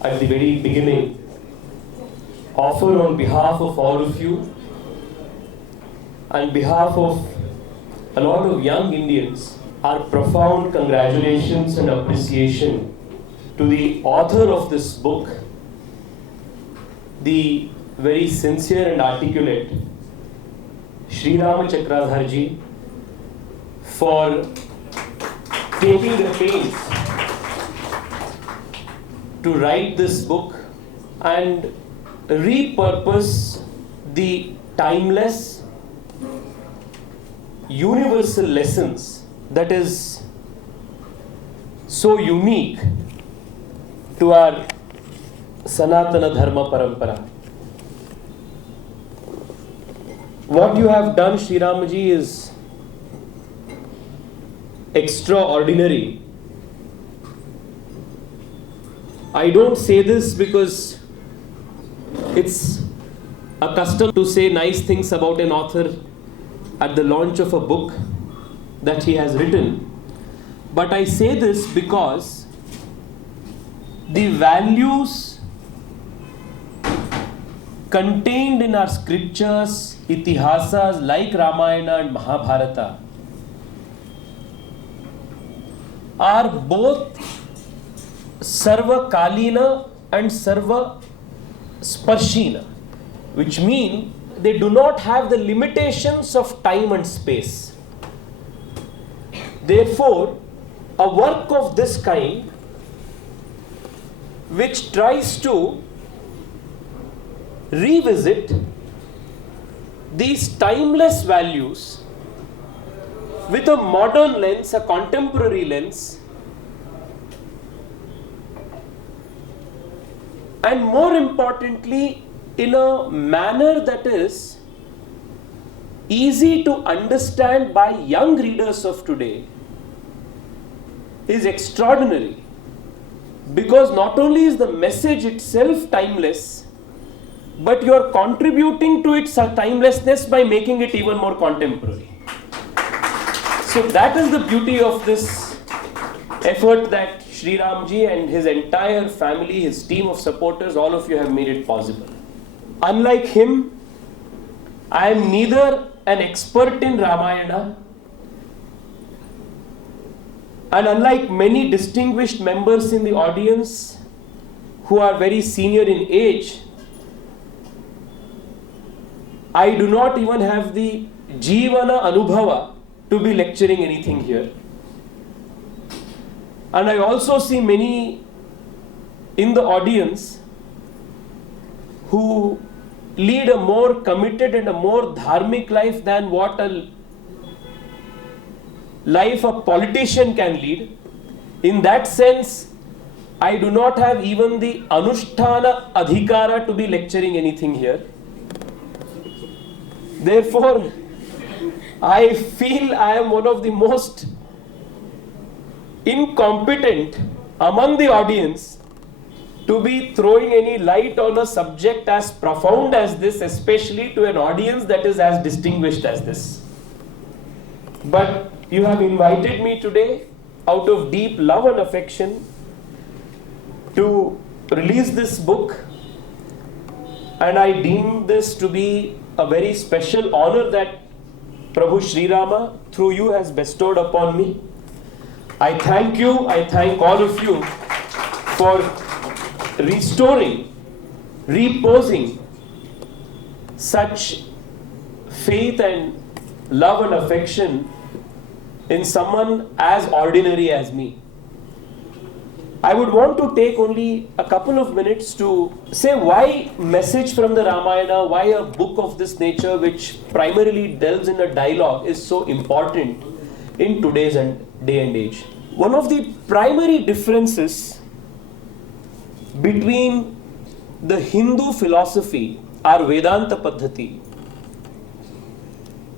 at the very beginning, offer on behalf of all of you, on behalf of a lot of young Indians, our profound congratulations and appreciation to the author of this book, the very sincere and articulate Sri Ram Chakradharji, for taking the pains to write this book and repurpose the timeless, universal lessons that is so unique to our Sanatana Dharma Parampara. What you have done, Sri Ramji, is extraordinary. I don't say this because it's a custom to say nice things about an author at the launch of a book that he has written. But I say this because the values contained in our scriptures, itihasas like Ramayana and Mahabharata are both Sarva Kalina and Sarva Sparshina, which mean they do not have the limitations of time and space. Therefore, a work of this kind, which tries to revisit these timeless values with a modern lens, a contemporary lens, and more importantly, in a manner that is easy to understand by young readers of today, is extraordinary. Because not only is the message itself timeless, but you are contributing to its timelessness by making it even more contemporary. So that is the beauty of this effort that Sri Ramji and his entire family, his team of supporters, all of you have made it possible. Unlike him, I am neither an expert in Ramayana, and unlike many distinguished members in the audience who are very senior in age, I do not even have the Jivana Anubhava to be lecturing anything here. And I also see many in the audience who lead a more committed and a more dharmic life than what a life a politician can lead. In that sense, I do not have even the Anushtana Adhikara to be lecturing anything here. Therefore, I feel I am one of the most incompetent among the audience to be throwing any light on a subject as profound as this, especially to an audience that is as distinguished as this. But you have invited me today out of deep love and affection to release this book, and I deem this to be a very special honor that Prabhu Sri Rama through you has bestowed upon me. I thank you, I thank all of you for restoring, reposing such faith and love and affection in someone as ordinary as me. I would want to take only a couple of minutes to say why message from the Ramayana, why a book of this nature which primarily delves in a dialogue is so important in today's day and age. One of the primary differences between the Hindu philosophy, our Vedanta Paddhati,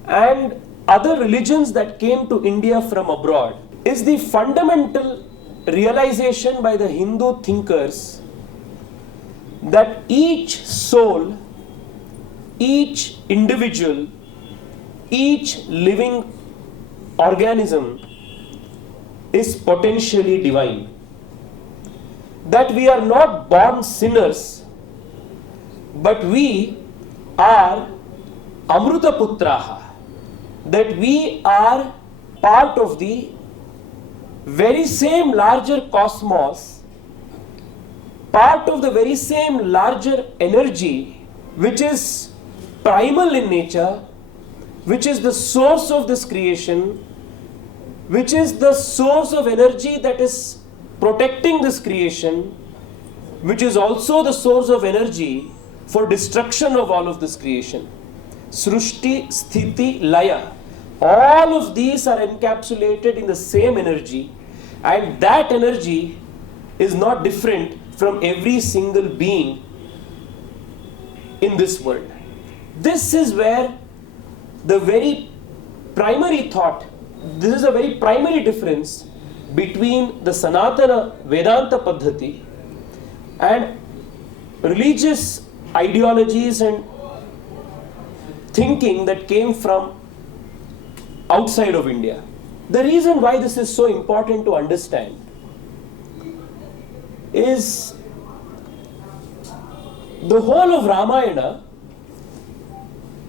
and other religions that came to India from abroad is the fundamental realization by the Hindu thinkers that each soul, each individual, each living organism is potentially divine. that we are not born sinners, but we are Amruta Putraha, that we are part of the very same larger cosmos, part of the very same larger energy which is primal in nature, which is the source of this creation, which is the source of energy that is protecting this creation, which is also the source of energy for destruction of all of this creation. Srushti, Sthiti, Laya. All of these are encapsulated in the same energy, and that energy is not different from every single being in this world. This is where the very primary thought, this is a very primary difference between the Sanatana Vedanta Paddhati and religious ideologies and thinking that came from outside of India. The reason why this is so important to understand is the whole of Ramayana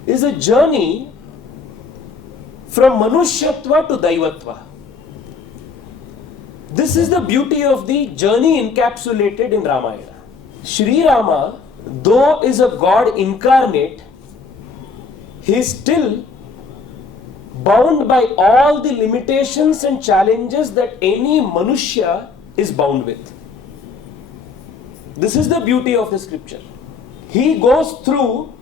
is a journey from Manushyatva to Daivatva. This is the beauty of the journey encapsulated in Ramayana. Sri Rama, though is a God incarnate, he is still bound by all the limitations and challenges that any Manushya is bound with. This is the beauty of the scripture. He goes through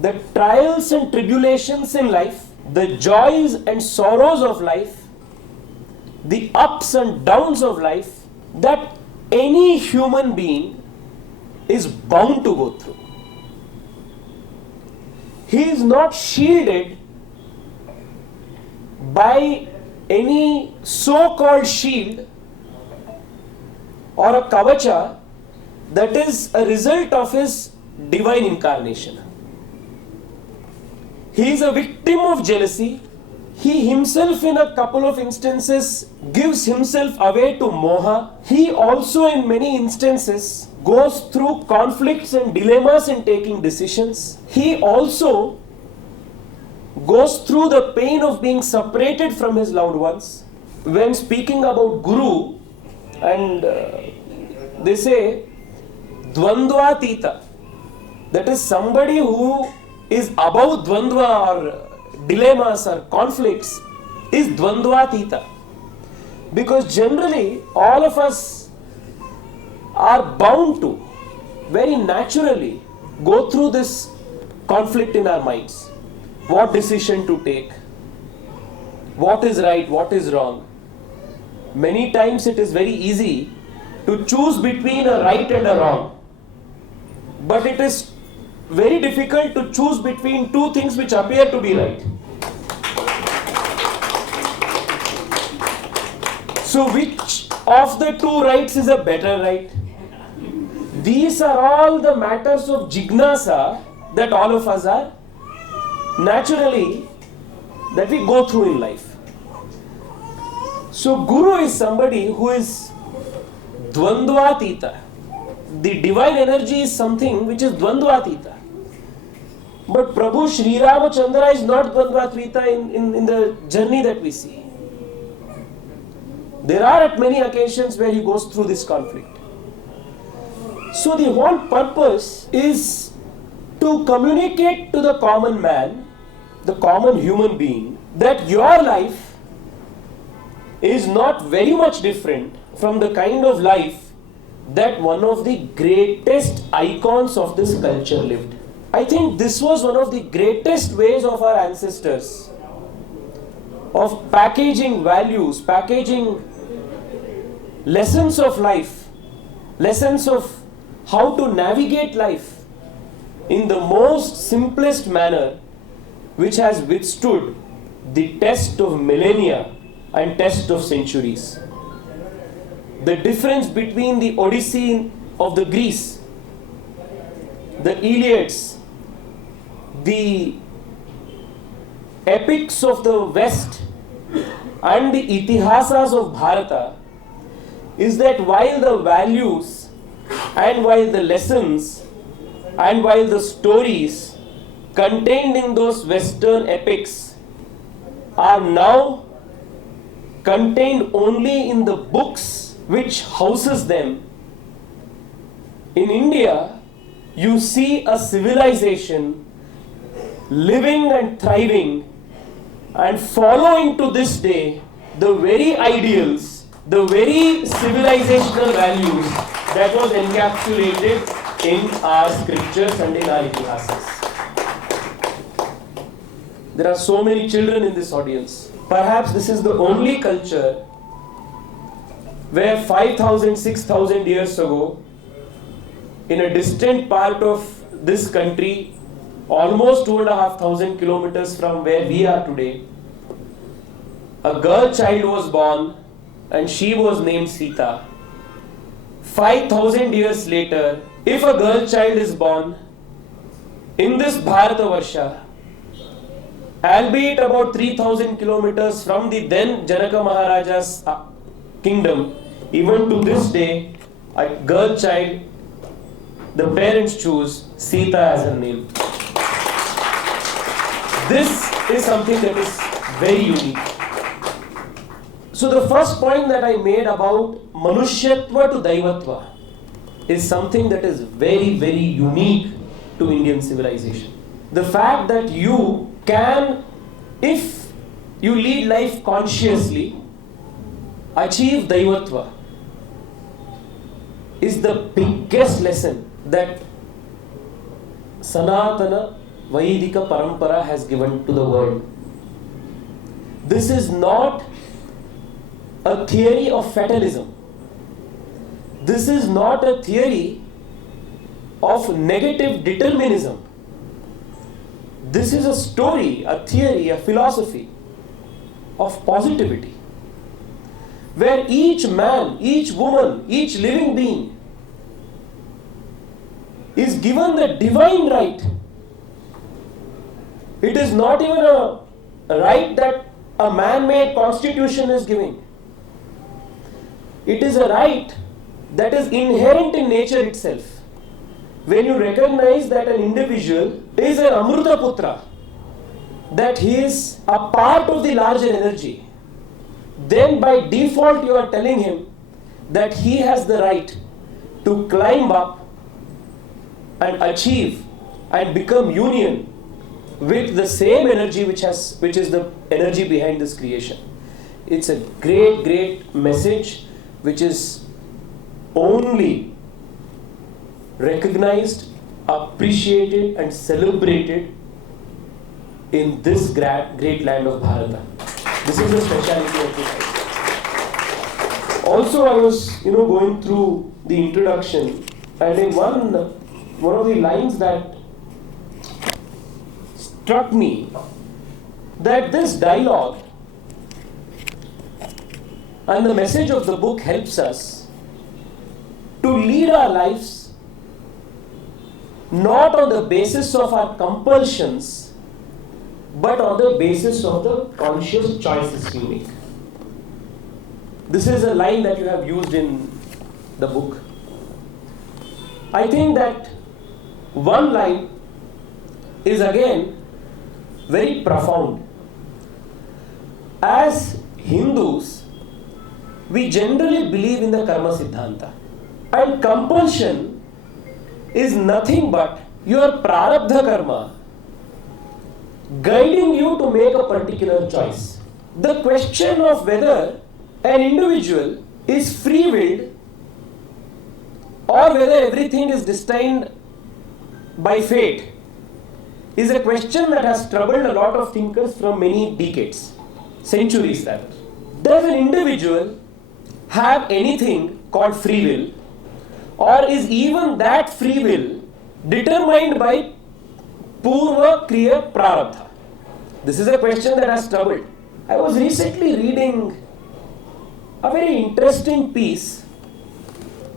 the trials and tribulations in life, the joys and sorrows of life, the ups and downs of life that any human being is bound to go through. He is not shielded by any so-called shield or a kavacha that is a result of his divine incarnation. He is a victim of jealousy. He himself in a couple of instances gives himself away to moha. He also in many instances goes through conflicts and dilemmas in taking decisions. He also goes through the pain of being separated from his loved ones. When speaking about Guru, and they say Dvandvatita, that is somebody who is above Dvandva or dilemmas or conflicts, is Dvandvatita. Because generally all of us are bound to very naturally go through this conflict in our minds. What decision to take? What is right? What is wrong? Many times it is very easy to choose between a right and a wrong. But it is very difficult to choose between two things which appear to be right. So which of the two rights is a better right? These are all the matters of jignasa that all of us are naturally that we go through in life. So Guru is somebody who is Dvandvatita. The divine energy is something which is Dvandvatita. But Prabhu Sri Ramachandra is not Dvandvatita in the journey that we see. There are at many occasions where he goes through this conflict. So the whole purpose is to communicate to the common man, the common human being, that your life is not very much different from the kind of life that one of the greatest icons of this culture lived. I think this was one of the greatest ways of our ancestors of packaging values, packaging lessons of life, lessons of how to navigate life in the most simplest manner, which has withstood the test of millennia and test of centuries. The difference between the Odyssey of the Greece, the Iliads, the epics of the West and the Itihasas of Bharata is that while the values and while the lessons and while the stories contained in those Western epics are now contained only in the books which houses them, in India you see a civilization living and thriving and following to this day the very ideals, the very civilizational values that was encapsulated in our scriptures and in our itihasas. There are so many children in this audience. Perhaps this is the only culture where 5,000, 6,000 years ago, in a distant part of this country, almost 2,500 kilometers from where we are today, a girl child was born and she was named Sita. 5,000 years later, if a girl child is born in this Bharatavarsha, albeit about 3,000 kilometers from the then Janaka Maharaja's kingdom, even to this day, a girl child, the parents choose Sita as her name. This is something that is very unique. So the first point that I made about Manushyatva to Daivatva is something that is very, very unique to Indian civilization. The fact that you can, if you lead life consciously, achieve Daivatva is the biggest lesson that Sanatana Vaidika Parampara has given to the world. This is not a theory of fatalism. This is not a theory of negative determinism. This is a story, a theory, a philosophy of positivity, where each man, each woman, each living being is given the divine right. It is not even a right that a man-made constitution is giving. It is a right that is inherent in nature itself. When you recognize that an individual is an Amruta Putra, that he is a part of the larger energy, then by default you are telling him that he has the right to climb up and achieve and become union with the same energy which is the energy behind this creation. It's a great, great message which is only recognized, appreciated and celebrated in this great land of Bharata. This is the speciality of this. Also, I was going through the introduction, and in one of the lines that struck me, that this dialogue and the message of the book helps us to lead our lives not on the basis of our compulsions, but on the basis of the conscious choices we make. This is a line that you have used in the book. I think that one line is again very profound. As Hindus, we generally believe in the karma siddhanta, and compulsion is nothing but your prarabdha karma guiding you to make a particular choice. The question of whether an individual is free-willed or whether everything is destined by fate is a question that has troubled a lot of thinkers from many decades, centuries rather. Does an individual have anything called free will, or is even that free will determined by Purva Kriya Prarabdha? This is a question that has troubled. I was recently reading a very interesting piece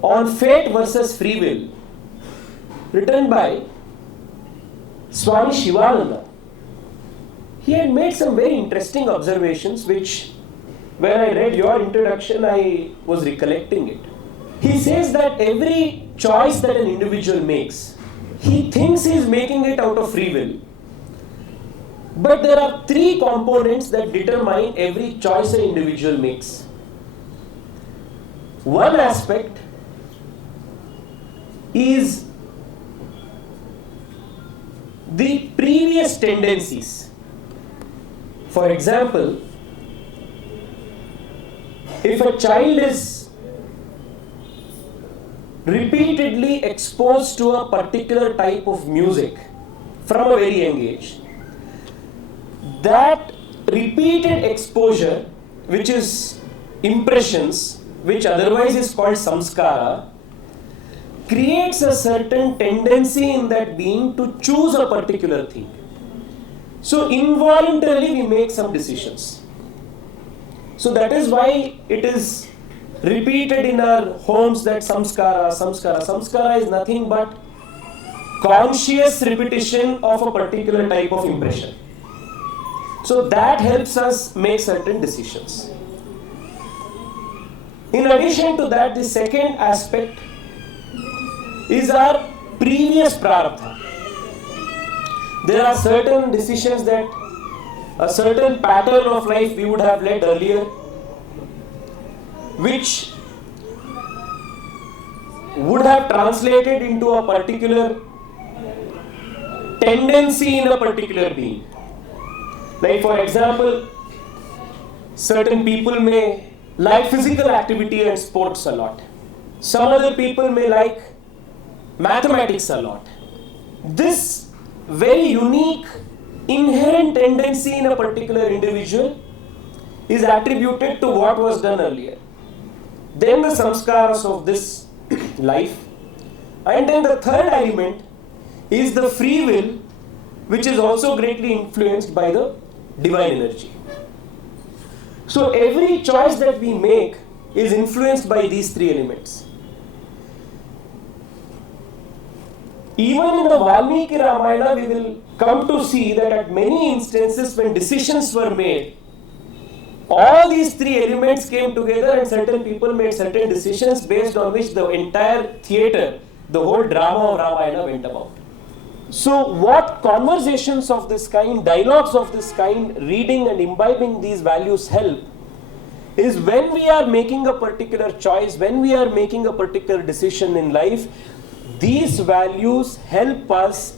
on fate versus free will, written by Swami Shivananda. He had made some very interesting observations which when I read your introduction, I was recollecting it. He says that every choice that an individual makes, he thinks he is making it out of free will. But there are three components that determine every choice an individual makes. One aspect is the previous tendencies. For example, if a child is repeatedly exposed to a particular type of music from a very young age, that repeated exposure, which is impressions, which otherwise is called samskara, creates a certain tendency in that being to choose a particular thing. So involuntarily we make some decisions. So that is why it is repeated in our homes that samskara. Samskara is nothing but conscious repetition of a particular type of impression. So that helps us make certain decisions. In addition to that, the second aspect is our previous prarabdha. There are certain decisions that a certain pattern of life we would have led earlier, which would have translated into a particular tendency in a particular being. Like for example, certain people may like physical activity and sports a lot. Some other people may like mathematics a lot. This very unique inherent tendency in a particular individual is attributed to what was done earlier. Then the samskaras of this life. And then the third element is the free will, which is also greatly influenced by the divine energy. So every choice that we make is influenced by these three elements. Even in the Valmiki Ramayana, we will come to see that at many instances when decisions were made, all these three elements came together and certain people made certain decisions based on which the entire theatre, the whole drama of Ramayana went about. So what conversations of this kind, dialogues of this kind, reading and imbibing these values help is when we are making a particular choice, when we are making a particular decision in life, these values help us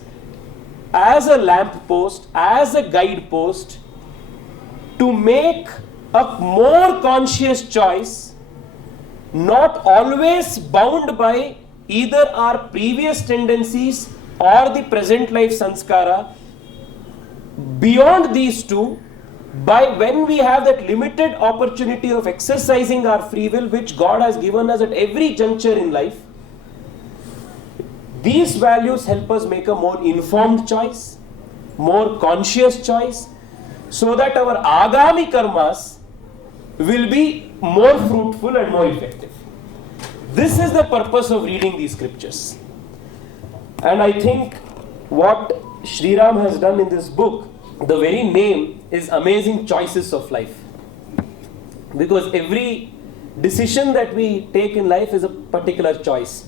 as a lamppost, as a guidepost, to make a more conscious choice, not always bound by either our previous tendencies or the present life sanskara. Beyond these two, by when we have that limited opportunity of exercising our free will, which God has given us at every juncture in life, these values help us make a more informed choice, more conscious choice, so that our agami karmas will be more fruitful and more effective. This is the purpose of reading these scriptures. And I think what Sri Ram has done in this book, the very name is Amazing Choices of Life. Because every decision that we take in life is a particular choice.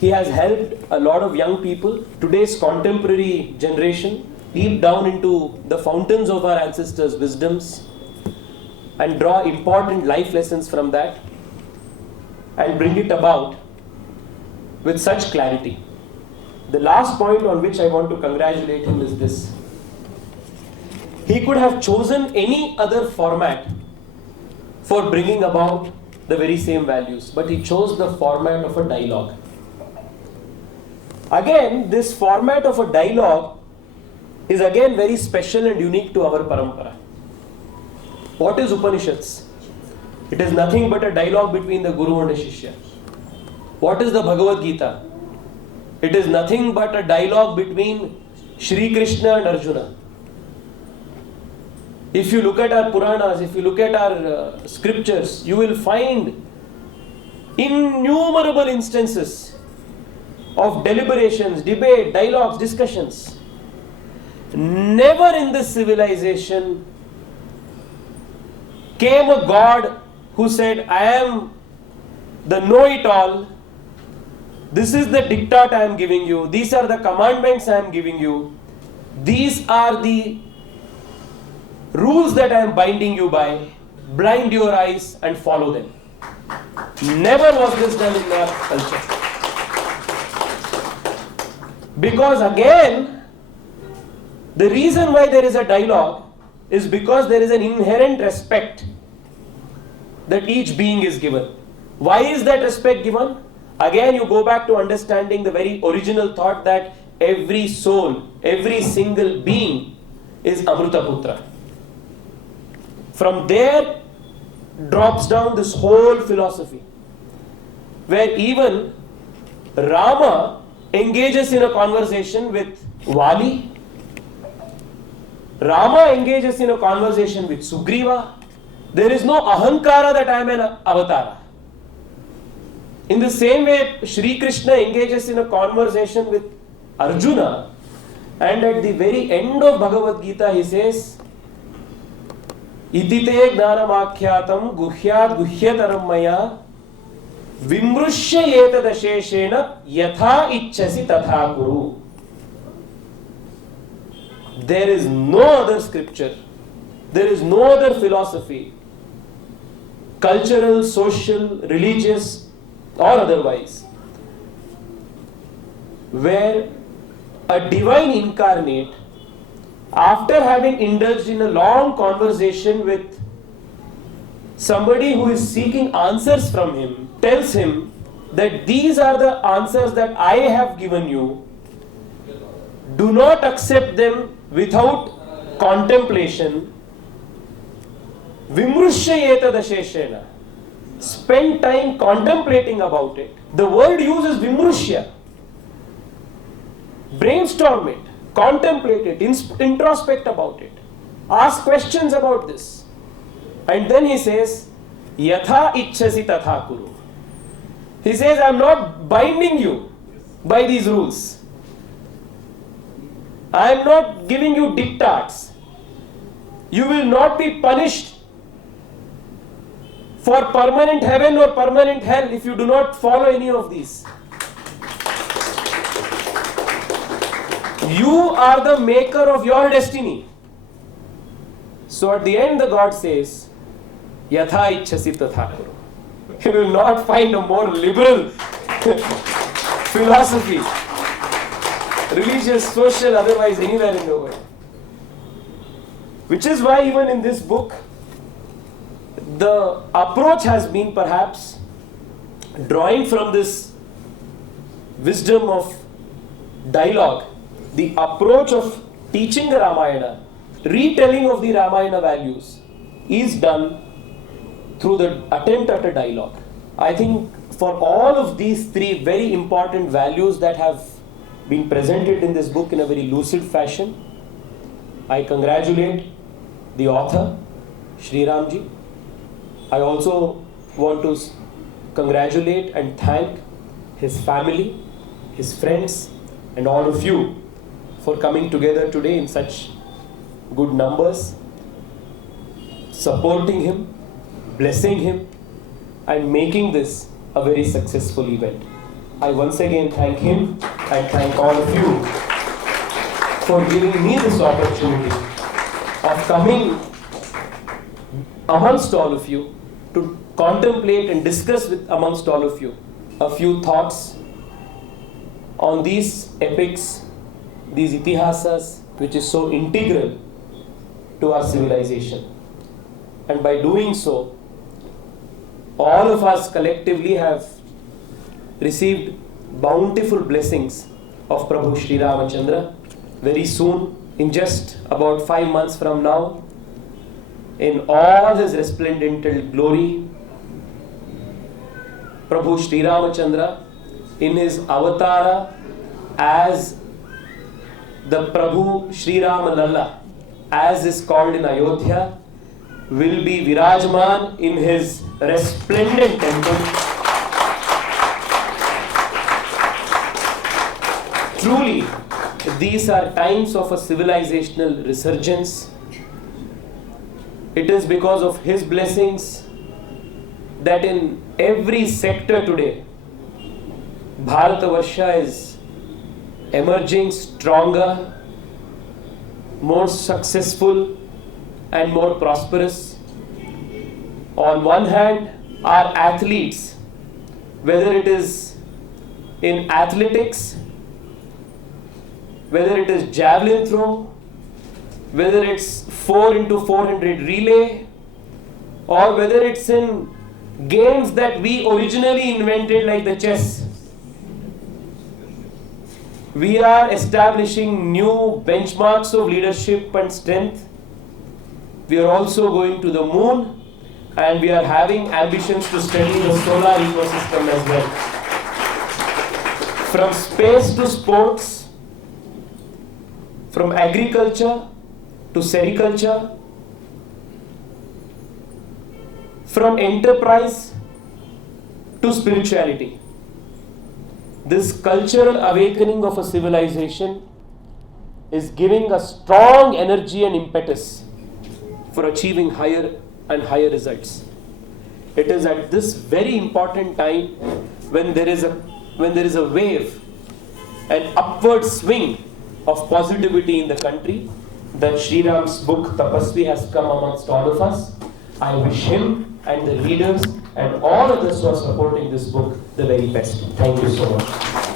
He has helped a lot of young people, today's contemporary generation, deep down into the fountains of our ancestors' wisdoms and draw important life lessons from that and bring it about with such clarity. The last point on which I want to congratulate him is this. He could have chosen any other format for bringing about the very same values, but he chose the format of a dialogue. Again, this format of a dialogue is again very special and unique to our parampara. What is Upanishads? It is nothing but a dialogue between the Guru and a Shishya. What is the Bhagavad Gita? It is nothing but a dialogue between Shri Krishna and Arjuna. If you look at our Puranas, if you look at our scriptures, you will find innumerable instances of deliberations, debate, dialogues, discussions. Never in this civilization came a God who said, I am the know-it-all. This is the diktat I am giving you. These are the commandments I am giving you. These are the rules that I am binding you by. Blind your eyes and follow them. Never was this done in our culture. Because again, the reason why there is a dialogue is because there is an inherent respect that each being is given. Why is that respect given? Again, you go back to understanding the very original thought that every soul, every single being is Amrutaputra. From there drops down this whole philosophy, where even Rama engages in a conversation with Vali. Rama engages in a conversation with Sugriva. There is no ahankara that I am an avatara. In the same way, Shri Krishna engages in a conversation with Arjuna, and at the very end of Bhagavad Gita he says, Idite gnanamakyatam guhyat guhyataram maya vimrushya etadasheshena yatha ichchasi tatha kuru. There is no other scripture, there is no other philosophy, cultural, social, religious or otherwise, where a divine incarnate, after having indulged in a long conversation with somebody who is seeking answers from him, tells him that these are the answers that I have given you. Do not accept them without contemplation. Vimrushya etadasheshena. Spend time contemplating about it. The word used is vimrushya. Brainstorm it, contemplate it, introspect about it, ask questions about this. And then he says, Yatha ichchasi tatha kuru. He says, I am not binding you by these rules. I am not giving you diktats. You will not be punished for permanent heaven or permanent hell if you do not follow any of these. You are the maker of your destiny. So at the end the God says, Yatha ichchasi tatha kuru. You will not find a more liberal philosophy, religious, social, otherwise anywhere in the world. Which is why even in this book, the approach has been perhaps drawing from this wisdom of dialogue, the approach of teaching the Ramayana, retelling of the Ramayana values is done through the attempt at a dialogue. I think for all of these three very important values that have been presented in this book in a very lucid fashion, I congratulate the author, Sri Ramji. I also want to congratulate and thank his family, his friends, and all of you for coming together today in such good numbers, supporting him, blessing him, and making this a very successful event. I once again thank him and thank all of you for giving me this opportunity of coming amongst all of you to contemplate and discuss with amongst all of you a few thoughts on these epics, these itihasas, which is so integral to our civilization. And by doing so, all of us collectively have received bountiful blessings of Prabhu Sri Ramachandra. Very soon, in just about 5 months from now, in all his resplendent glory, Prabhu Sri Ramachandra, in his avatara as the Prabhu Sri Rama Lalla, as is called in Ayodhya, will be Virajman in his resplendent temple. Truly, these are times of a civilizational resurgence. It is because of his blessings that in every sector today, Bharatavarsha is emerging stronger, more successful and more prosperous. On one hand, our athletes, whether it is in athletics, whether it is javelin throw, whether it's 4x400 relay, or whether it's in games that we originally invented like the chess, we are establishing new benchmarks of leadership and strength. We are also going to the moon, and we are having ambitions to study the solar ecosystem as well. From space to sports, from agriculture to sericulture, from enterprise to spirituality. This cultural awakening of a civilization is giving a strong energy and impetus for achieving higher and higher results. It is at this very important time when there is a wave, an upward swing of positivity in the country, that Sri Ram's book Tapasvi has come amongst all of us. I wish him and the leaders and all others who are supporting this book the very best. Thank you so much.